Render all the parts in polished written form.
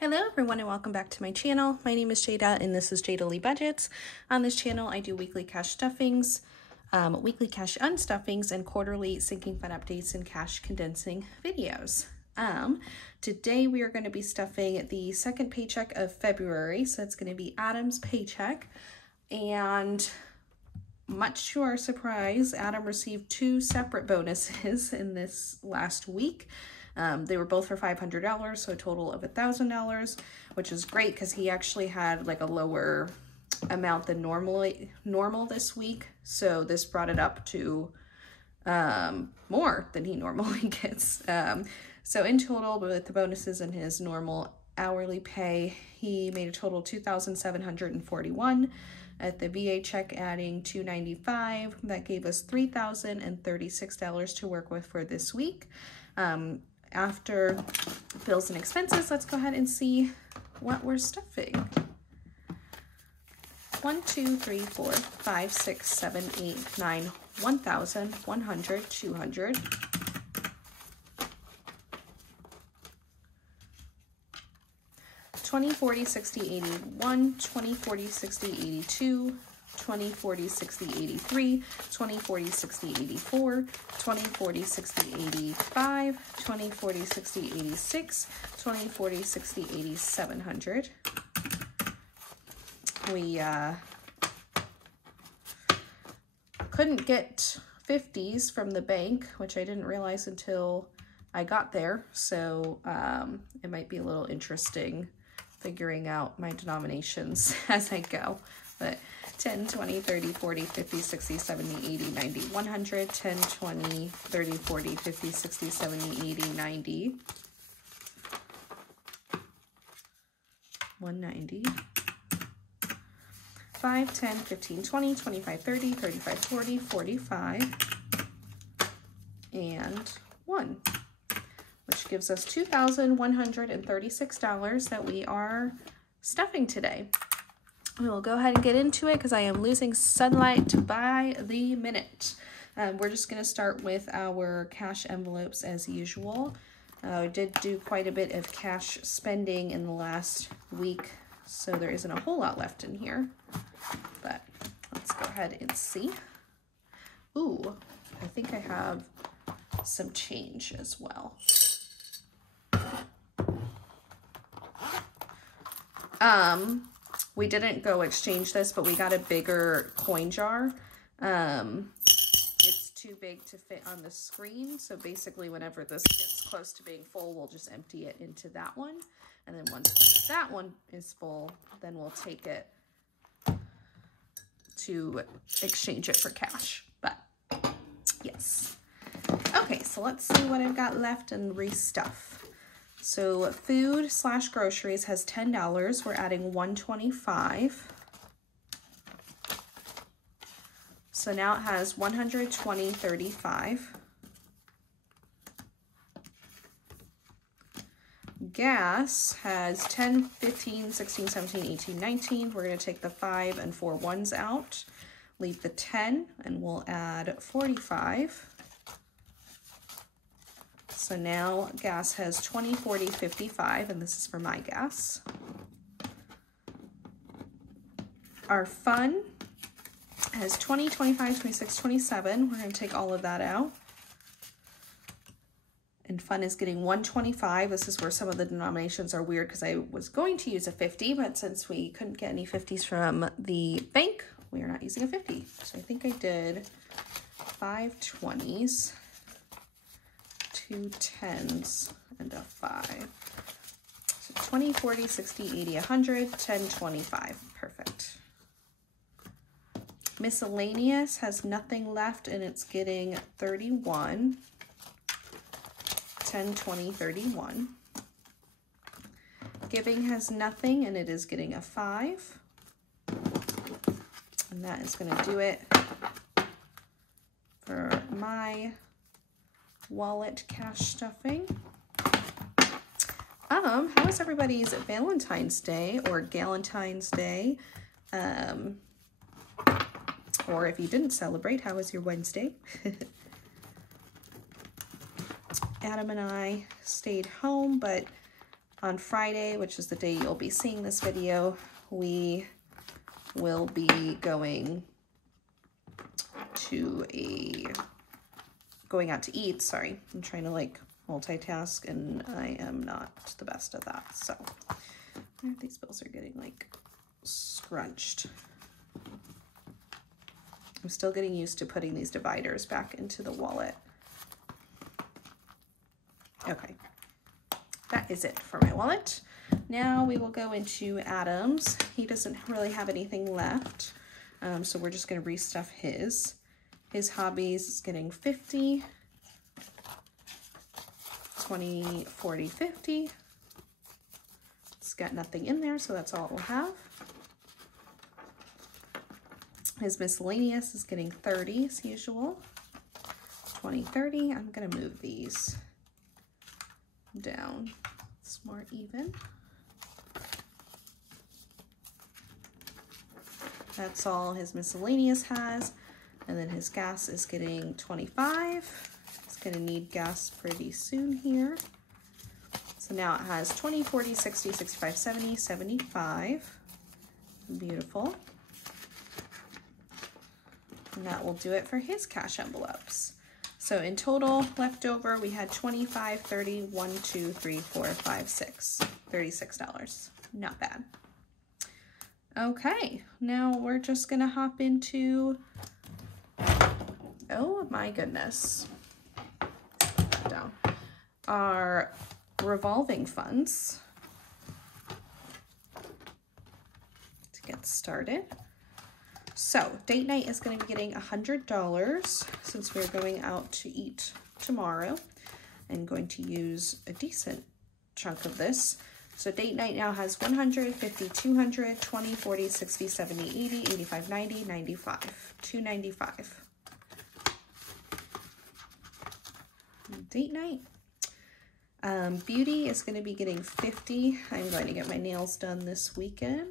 Hello everyone and welcome back to my channel. My name is Jada and this is Jada Lee Budgets. On this channel I do weekly cash stuffings, weekly cash unstuffings, and quarterly sinking fund updates and cash condensing videos. Today we are going to be stuffing the second paycheck of February, so it's going to be Adam's paycheck, and much to our surprise, Adam received two separate bonuses in this last week. They were both for $500, so a total of $1,000, which is great because he actually had like a lower amount than normal this week. So this brought it up to more than he normally gets. So in total, with the bonuses and his normal hourly pay, he made a total $2,741. At the VA check, adding $295, that gave us $3,036 to work with for this week. After bills and expenses, let's go ahead and see what we're stuffing. 1, 2, 3, 4, 5, 6, 7, 8, 9, 1,000, 100, 200. 20, 40, 60, 81, 20, 40, 60, 82, 20, 40, 60, 83, 20, 40, 60, 84, 20, 40, 60, 85, 20, 40, 60, 86, 20, 40, 60, 8700. We couldn't get 50s from the bank, which I didn't realize until I got there, so it might be a little interesting figuring out my denominations as I go. But 10, 20, 30, 40, 50, 60, 70, 80, 90, 100, 10, 20, 30, 40, 50, 60, 70, 80, 90, 190, 5, 10, 15, 20, 25, 30, 35, 40, 45, and 1. Which gives us $2,136 that we are stuffing today. We will go ahead and get into it because I am losing sunlight by the minute. We're just going to start with our cash envelopes as usual. I did do quite a bit of cash spending in the last week, so there isn't a whole lot left in here. But let's go ahead and see. Ooh, I think I have some change as well. We didn't go exchange this, but we got a bigger coin jar. It's too big to fit on the screen, so basically whenever this gets close to being full, we'll just empty it into that one. And then once that one is full, then we'll take it to exchange it for cash. But yes. Okay, so let's see what I've got left and restuff. So food / groceries has $10. We're adding $125. So now it has $120.35. Gas has 10, 15, 16, 17, 18, 19. We're going to take the 5 and 4 ones out, leave the 10, and we'll add 45. So now gas has 20, 40, 55, and this is for my gas. Our fun has 20, 25, 26, 27. We're going to take all of that out. And fun is getting 125. This is where some of the denominations are weird because I was going to use a 50, but since we couldn't get any 50s from the bank, we are not using a 50. So I think I did 5 20s. 2 10s and a 5. So 20, 40, 60, 80, 100, 10, 25. Perfect. Miscellaneous has nothing left and it's getting 31. 10, 20, 31. Giving has nothing and it is getting a 5. And that is going to do it for my wallet cash stuffing. How was everybody's Valentine's Day or Galentine's Day? Or if you didn't celebrate, how was your Wednesday? Adam and I stayed home, but On Friday, which is the day you'll be seeing this video, we will be going out to eat. Sorry, I'm trying to like multitask and I am not the best at that. So these bills are getting like scrunched. I'm still getting used to putting these dividers back into the wallet. Okay, that is it for my wallet. Now we will go into Adam's. He doesn't really have anything left, so we're just going to restuff his. His hobbies is getting 50, 20, 40, 50. It's got nothing in there, so that's all it will have. His miscellaneous is getting 30 as usual. 20, 30. I'm going to move these down. It's more even. That's all his miscellaneous has. And then his gas is getting 25. It's going to need gas pretty soon here. So now it has 20, 40, 60, 65, 70, 75. Beautiful. And that will do it for his cash envelopes. So in total, leftover, we had 25, 30, 1, 2, 3, 4, 5, 6, $36. Not bad. Okay, now we're just gonna hop into, oh my goodness, down, our revolving funds to get started. So date night is going to be getting $100 since we're going out to eat tomorrow and going to use a decent chunk of this. So date night now has 100, 50, 200, 20, 40, 60, 70, 80, 85, 90, 95, 295. Date night. Beauty is going to be getting 50. I'm going to get my nails done this weekend.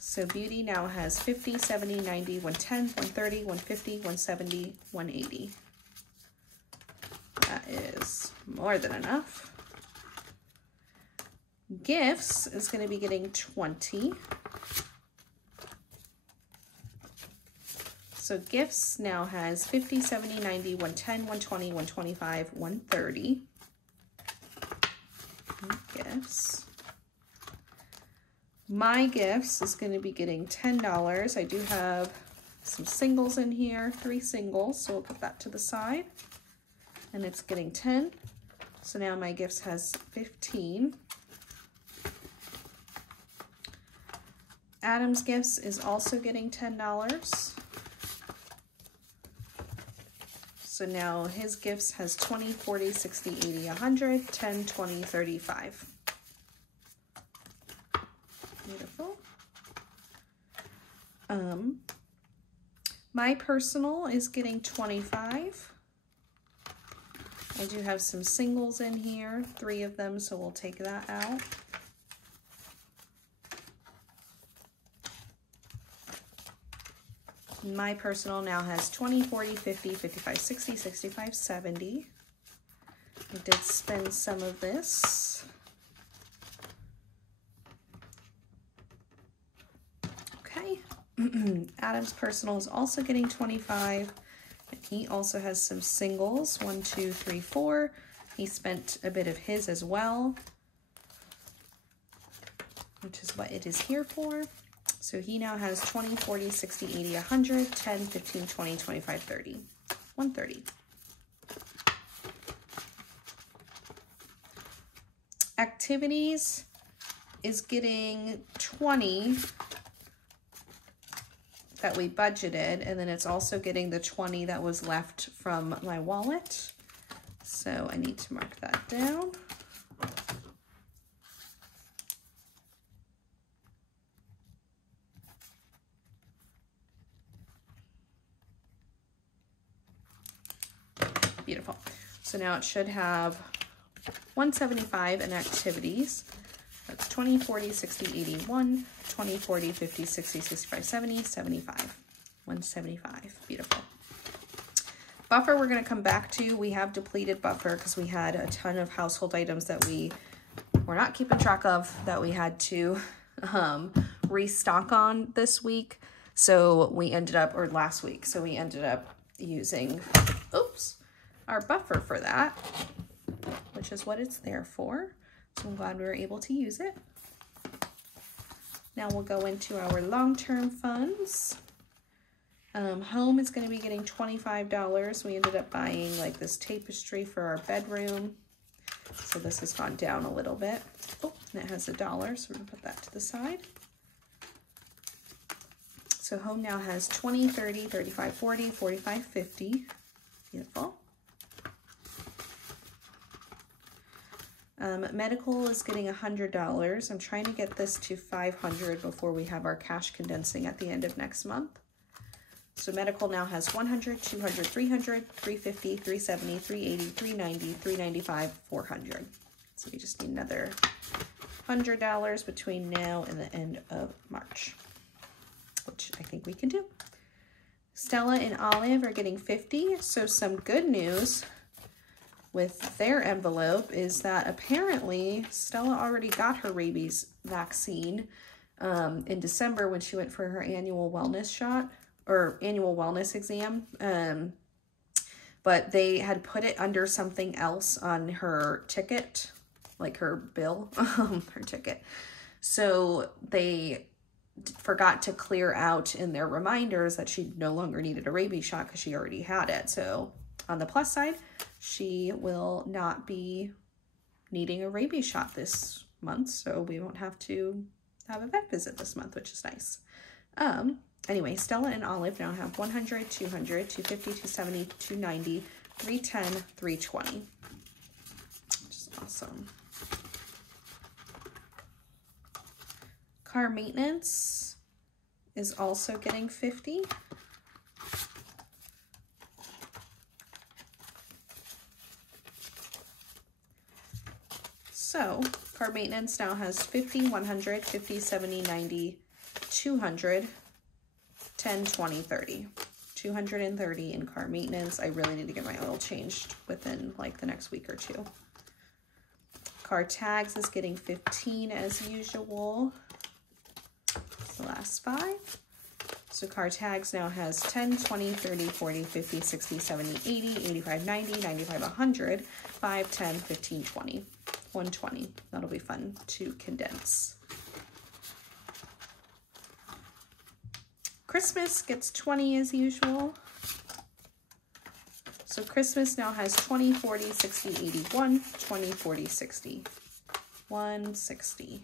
So Beauty now has 50, 70, 90, 110, 130, 150, 170, 180. That is more than enough. Gifts is going to be getting 20. So Gifts now has 50, 70, 90, 110, 120, 125, 130. Gifts. My Gifts is going to be getting $10. I do have some singles in here, 3 singles, so we'll put that to the side. And it's getting 10. So now My Gifts has 15. Adam's Gifts is also getting $10. So now his Gifts has 20, 40, 60, 80, 100, 10, 20, 35. Beautiful. My Personal is getting 25. I do have some singles in here, 3 of them, so we'll take that out. My Personal now has 20, 40, 50, 55, 60, 65, 70. I did spend some of this. Okay. Adam's Personal is also getting 25. And he also has some singles, 1, 2, 3, 4. He spent a bit of his as well, which is what it is here for. So he now has 20, 40, 60, 80, 100, 10, 15, 20, 25, 30, 130. Activities is getting 20 that we budgeted, and then it's also getting the 20 that was left from my wallet. So I need to mark that down. Beautiful. So now it should have 175 in activities. That's 20, 40, 60, 81, 20, 40, 50, 60, 65, 70, 75. 175. Beautiful. Buffer we're going to come back to. We have depleted buffer because we had a ton of household items that we were not keeping track of that we had to restock on this week. So we ended up, or last week, so we ended up using, our buffer for that, which is what it's there for. So I'm glad we were able to use it. Now we'll go into our long-term funds. Home is going to be getting $25. We ended up buying like this tapestry for our bedroom. So this has gone down a little bit. Oh, and it has $1, so we're going to put that to the side. So home now has 20, 30, 35, 40, 45, 50. Beautiful. Medical is getting $100. I'm trying to get this to $500 before we have our cash condensing at the end of next month. So medical now has 100, 200, 300, 350, 370, 380, 390, 395, 400. So we just need another $100 between now and the end of March, which I think we can do. Stella and Olive are getting 50. So some good news with their envelope is that apparently Stella already got her rabies vaccine in December when she went for her annual wellness shot or annual wellness exam. But they had put it under something else on her ticket, like her bill, her ticket. So they forgot to clear out in their reminders that she no longer needed a rabies shot because she already had it. So on the plus side, she will not be needing a rabies shot this month, so we won't have to have a vet visit this month, which is nice. Anyway, Stella and Olive now have 100, 200, 250, 270, 290, 310, 320, which is awesome. Car maintenance is also getting 50. So car maintenance now has 50, 100, 50, 70, 90, 200, 10, 20, 30. 230 in car maintenance. I really need to get my oil changed within like the next week or two. Car tags is getting 15 as usual. The last 5. So car tags now has 10, 20, 30, 40, 50, 60, 70, 80, 85, 90, 95, 100, 5, 10, 15, 20, 120. That'll be fun to condense. Christmas gets 20 as usual. So Christmas now has 20, 40, 60, 81, 20, 40, 60, 160.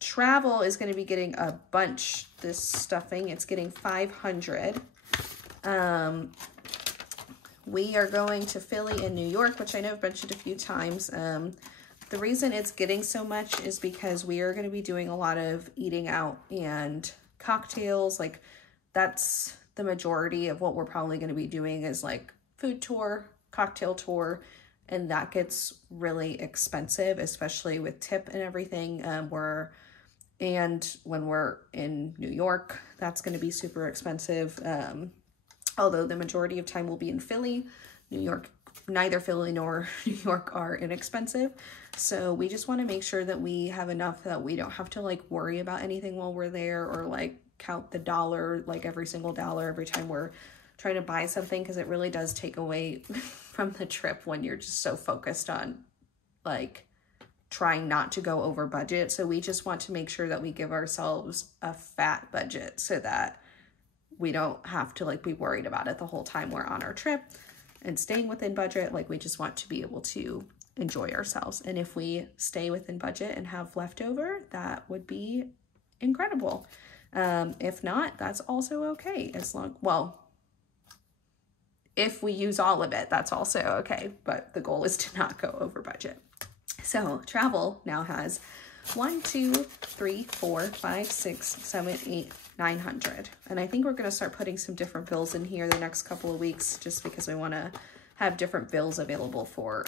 Travel is going to be getting a bunch this stuffing. It's getting 500. We are going to Philly and New York, which I know I've mentioned a few times. The reason it's getting so much is because we are going to be doing a lot of eating out and cocktails. Like that's the majority of what we're probably going to be doing is like food tour, cocktail tour, and that gets really expensive, especially with tip and everything. And when we're in New York, that's going to be super expensive. Although the majority of time will be in Philly, New York, neither Philly nor New York are inexpensive. So we just want to make sure that we have enough that we don't have to like worry about anything while we're there or like count the dollar, like every single dollar every time we're trying to buy something, because it really does take away from the trip when you're just so focused on like trying not to go over budget. So we just want to make sure that we give ourselves a fat budget so that we don't have to like be worried about it the whole time we're on our trip and staying within budget. Like we just want to be able to enjoy ourselves. And if we stay within budget and have leftover, that would be incredible. If not, that's also okay. As long, well, if we use all of it, that's also okay. But the goal is to not go over budget. So travel now has 1, 2, 3, 4, 5, 6, 7, 8, 900. And I think we're going to start putting some different bills in here the next couple of weeks, just because we want to have different bills available for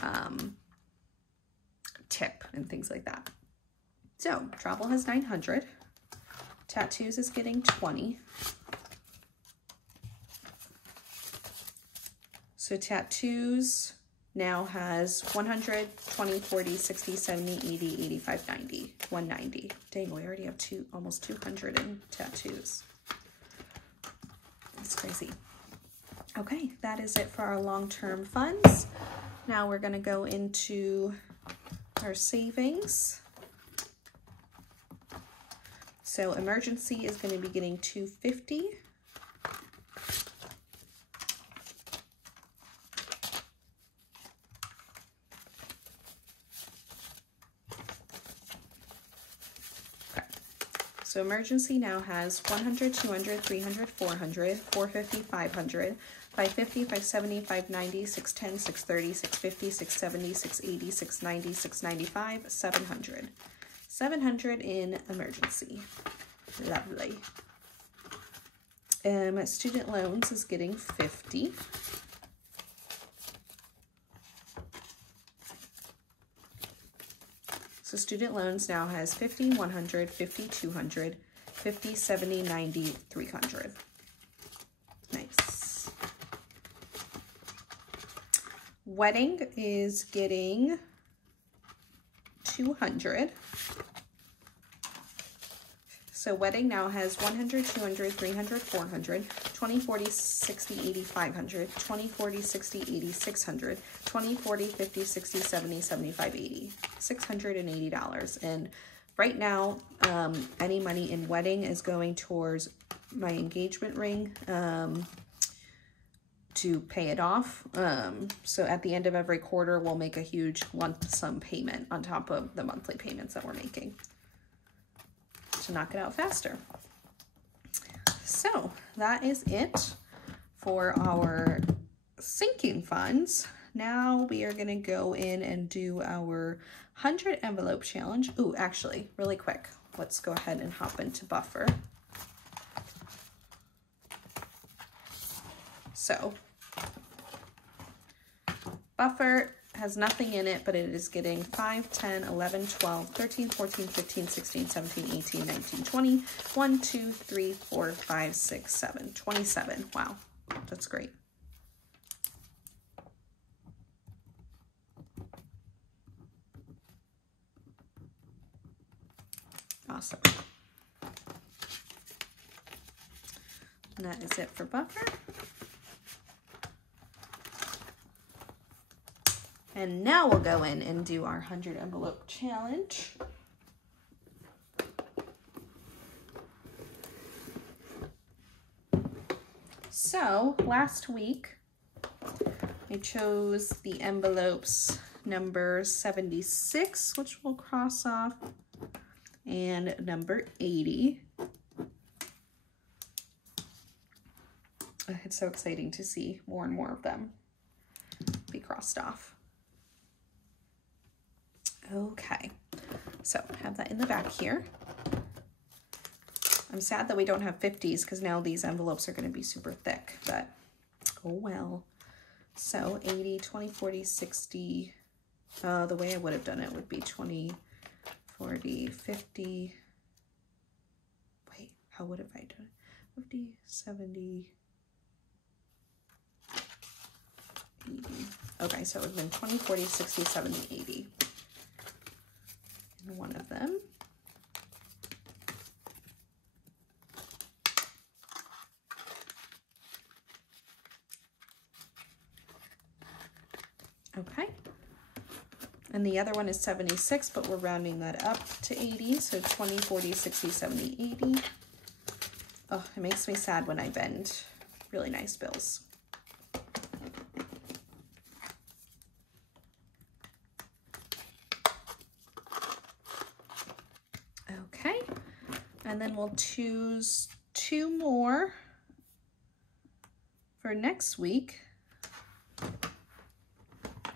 tip and things like that. So travel has 900. Tattoos is getting 20. So tattoos now has 100, 20, 40, 60, 70, 80, 85, 90, 190. Dang, we already have almost 200 in tattoos. That's crazy. Okay, that is it for our long-term funds. Now we're going to go into our savings. So emergency is going to be getting $250. So emergency now has 100, 200, 300, 400, 450, 500, 550, 570, 590, 610, 630, 650, 670, 680, 690, 695, 700. 700 in emergency. Lovely. Student loans is getting 50. So student loans now has 50, 100, 50, 200, 50, 70, 90, 300. Nice. Wedding is getting 200. So wedding now has 100, 200, 300, 400, 20, 40, 60, 80, 500, 20, 40, 60, 80, 600, 20, 40, 50, 60, 70, 75, 80, $680. And right now, any money in wedding is going towards my engagement ring to pay it off. So at the end of every quarter, we'll make a huge lump sum payment on top of the monthly payments that we're making to knock it out faster. So that is it for our sinking funds. Now we are going to go in and do our 100 envelope challenge. Ooh, actually, really quick, let's go ahead and hop into Buffer. So Buffer has nothing in it, but it is getting 5, 10, 11, 12, 13, 14, 15, 16, 17, 18, 19, 20, 1, 2, 3, 4, 5, 6, 7, 27. Wow, that's great. Awesome. And that is it for Buffer. And now we'll go in and do our 100 envelope challenge. So last week, I chose the envelopes number 76, which we'll cross off, and number 80. It's so exciting to see more and more of them be crossed off. Okay, so have that in the back here. I'm sad that we don't have 50s because now these envelopes are going to be super thick, but oh well. So 80, 20, 40, 60. The way I would have done it would be 20, 40, 50. Wait, how would have I done it? 50, 70, 80. Okay, so it would have been 20, 40, 60, 70, 80. In one of them. Okay. And the other one is 76, but we're rounding that up to 80. So 20, 40, 60, 70, 80. Oh, it makes me sad when I bend really nice bills. Okay. And then we'll choose 2 more for next week.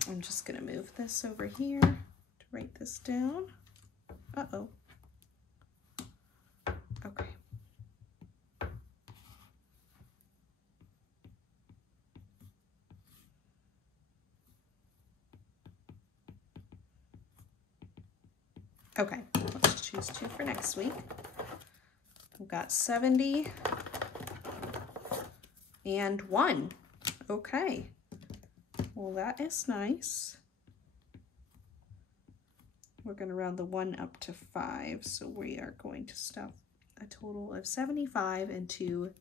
I'm just going to move this over here to write this down. Uh-oh. Okay. Okay, let's choose 2 for next week. We've got 70 and 1. Okay. Well, that is nice. We're going to round the 1 up to 5, so we are going to stuff a total of 75 into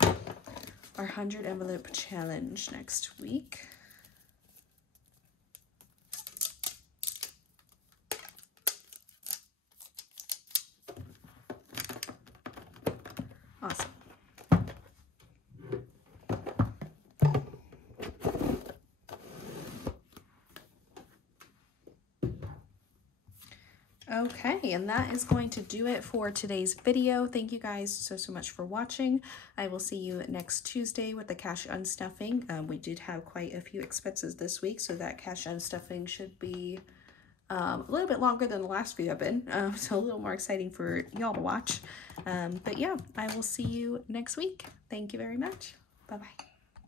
our 100 envelope challenge next week. Awesome. Okay, and that is going to do it for today's video. Thank you guys so much for watching. I will see you next Tuesday with the cash unstuffing. We did have quite a few expenses this week, so that cash unstuffing should be a little bit longer than the last few have been, so a little more exciting for y'all to watch. But yeah, I will see you next week. Thank you very much. Bye-bye.